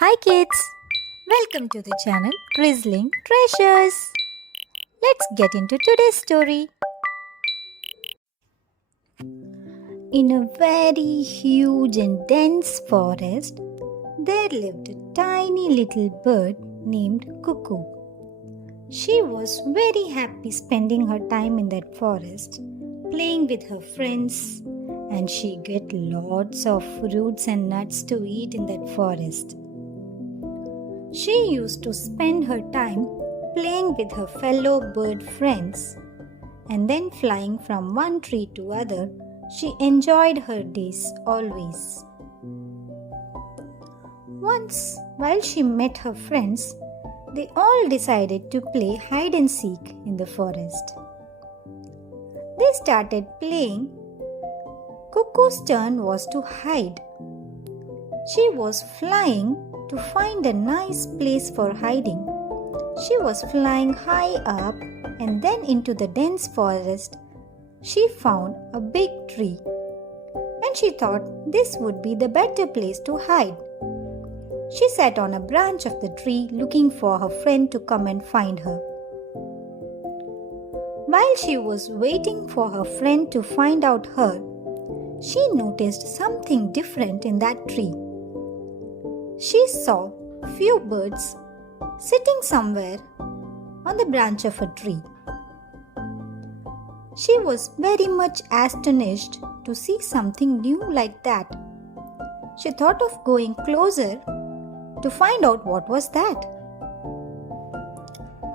Hi kids! Welcome to the channel Drizzling Treasures. Let's get into today's story. In a very huge and dense forest, there lived a tiny little bird named Kuku. She was very happy spending her time in that forest, playing with her friends, and she got lots of fruits and nuts to eat in that forest. She used to spend her time playing with her fellow bird friends and then flying from one tree to other. She enjoyed her days always. Once, while she met her friends, they all decided to play hide and seek in the forest. They started playing. Kuku's turn was to hide. She was flying to find a nice place for hiding. She was flying high up and then into the dense forest. She found a big tree and she thought this would be the better place to hide. She sat on a branch of the tree looking for her friend to come and find her. While she was waiting for her friend to find out her, she noticed something different in that tree. She saw few birds sitting somewhere on the branch of a tree. She was very much astonished to see something new like that. She thought of going closer to find out what was that.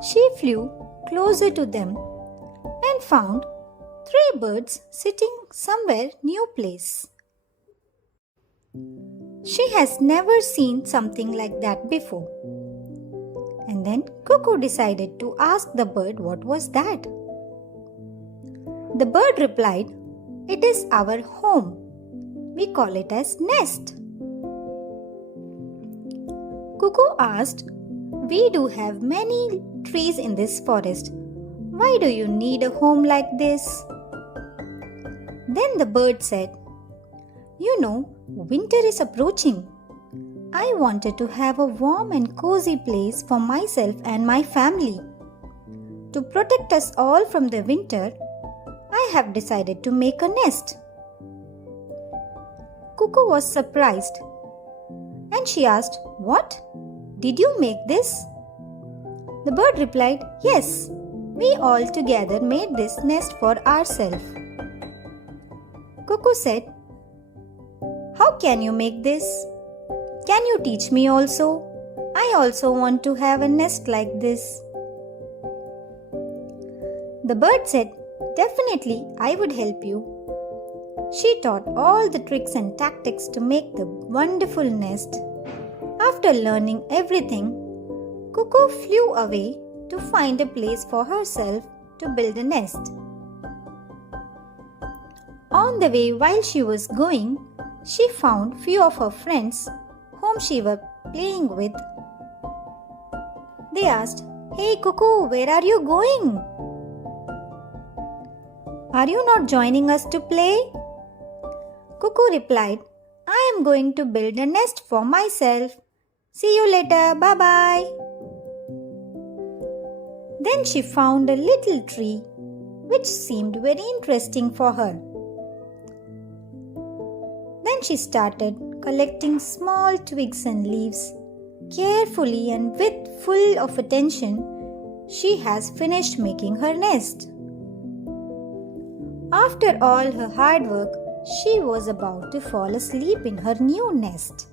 She flew closer to them and found 3 birds sitting somewhere new place. She has never seen something like that before. And then Kuku decided to ask the bird what was that. The bird replied, "It is our home. We call it as nest." Kuku asked, "We do have many trees in this forest. Why do you need a home like this?" Then the bird said, "You know, winter is approaching. I wanted to have a warm and cozy place for myself and my family. To protect us all from the winter, I have decided to make a nest." Kuku was surprised and she asked, "What? Did you make this?" The bird replied, "Yes, we all together made this nest for ourselves." Kuku said, "How can you make this? Can you teach me also? I also want to have a nest like this." The bird said, "Definitely, I would help you." She taught all the tricks and tactics to make the wonderful nest. After learning everything, Kuku flew away to find a place for herself to build a nest. On the way, while she was going, she found few of her friends whom she was playing with. They asked, "Hey Kuku, where are you going? Are you not joining us to play?" Kuku replied, "I am going to build a nest for myself. See you later. Bye-bye." Then she found a little tree which seemed very interesting for her. Then she started collecting small twigs and leaves. Carefully and with full of attention, she has finished making her nest. After all her hard work, she was about to fall asleep in her new nest.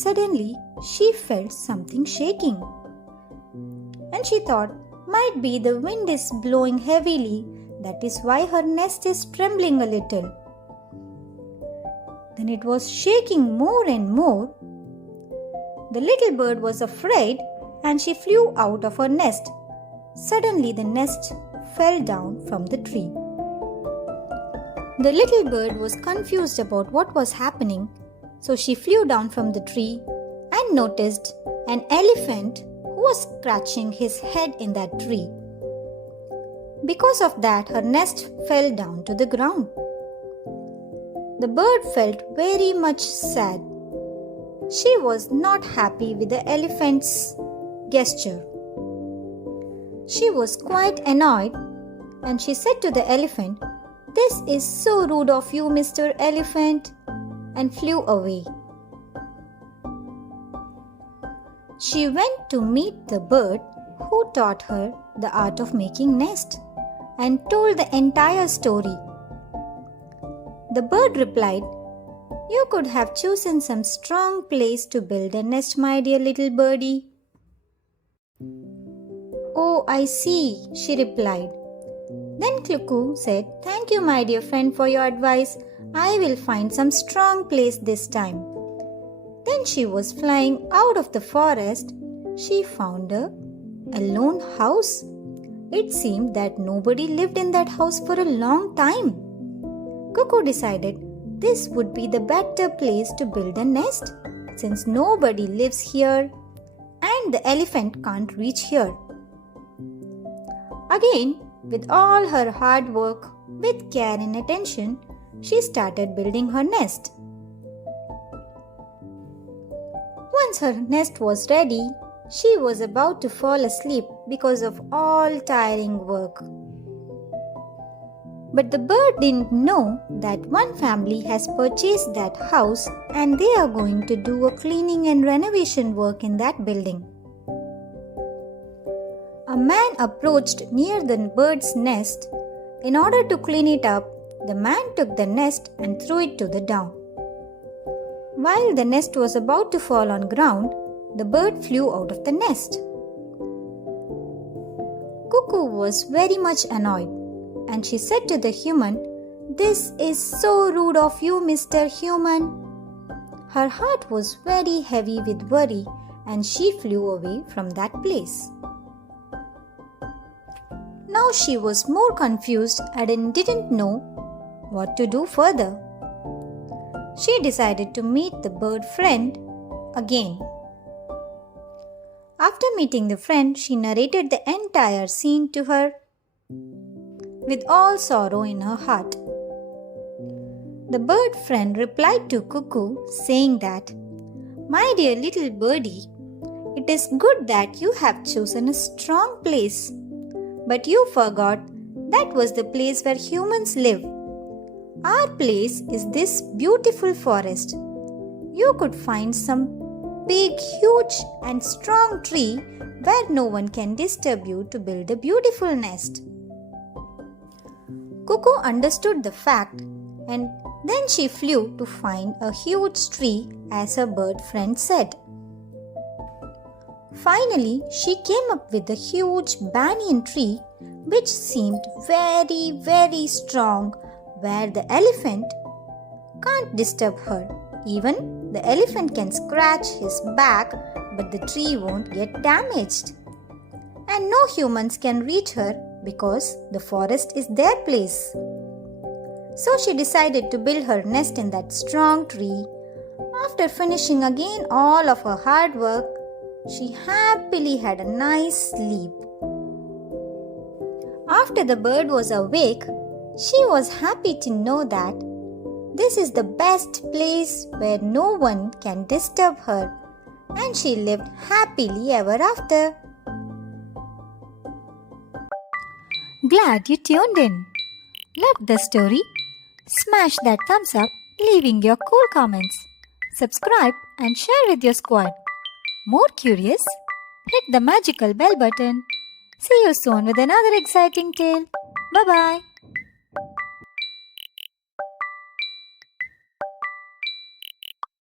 Suddenly, she felt something shaking. And she thought, might be the wind is blowing heavily, that is why her nest is trembling a little. Then it was shaking more and more. The little bird was afraid and she flew out of her nest. Suddenly the nest fell down from the tree. The little bird was confused about what was happening, so she flew down from the tree and noticed an elephant who was scratching his head in that tree. Because of that, her nest fell down to the ground. The bird felt very much sad. she was not happy with the elephant's gesture. She was quite annoyed and she said to the elephant, "This is so rude of you, Mr. Elephant," and flew away. She went to meet the bird who taught her the art of making nest and told the entire story. The bird replied, "You could have chosen some strong place to build a nest, my dear little birdie." "Oh, I see," she replied. Then Kuku said, "Thank you, my dear friend, for your advice. I will find some strong place this time." Then she was flying out of the forest. She found a lone house. It seemed that nobody lived in that house for a long time. Kuku decided this would be the better place to build a nest since nobody lives here and the elephant can't reach here. Again, with all her hard work, with care and attention, she started building her nest. Once her nest was ready, she was about to fall asleep because of all tiring work. But the bird didn't know that one family has purchased that house and they are going to do a cleaning and renovation work in that building. A man approached near the bird's nest. In order to clean it up, the man took the nest and threw it to the ground. While the nest was about to fall on ground, the bird flew out of the nest. Kuku was very much annoyed and she said to the human, "This is so rude of you, Mr. Human." Her heart was very heavy with worry and she flew away from that place. Now she was more confused and didn't know what to do further. She decided to meet the bird friend again. After meeting the friend, she narrated the entire scene to her with all sorrow in her heart. The bird friend replied to Kuku saying that, "My dear little birdie, it is good that you have chosen a strong place, but you forgot that was the place where humans live. Our place is this beautiful forest. You could find some big, huge and strong tree where no one can disturb you to build a beautiful nest." Kuku understood the fact and then she flew to find a huge tree as her bird friend said. Finally, she came up with a huge banyan tree which seemed very, very strong where the elephant can't disturb her. Even the elephant can scratch his back, but the tree won't get damaged. And no humans can reach her because the forest is their place. So she decided to build her nest in that strong tree. After finishing again all of her hard work, she happily had a nice sleep. After the bird was awake, she was happy to know that this is the best place where no one can disturb her, and she lived happily ever after. Glad you tuned in. Loved the story? Smash that thumbs up, leaving your cool comments. Subscribe and share with your squad. More curious? Hit the magical bell button. See you soon with another exciting tale. Bye-bye.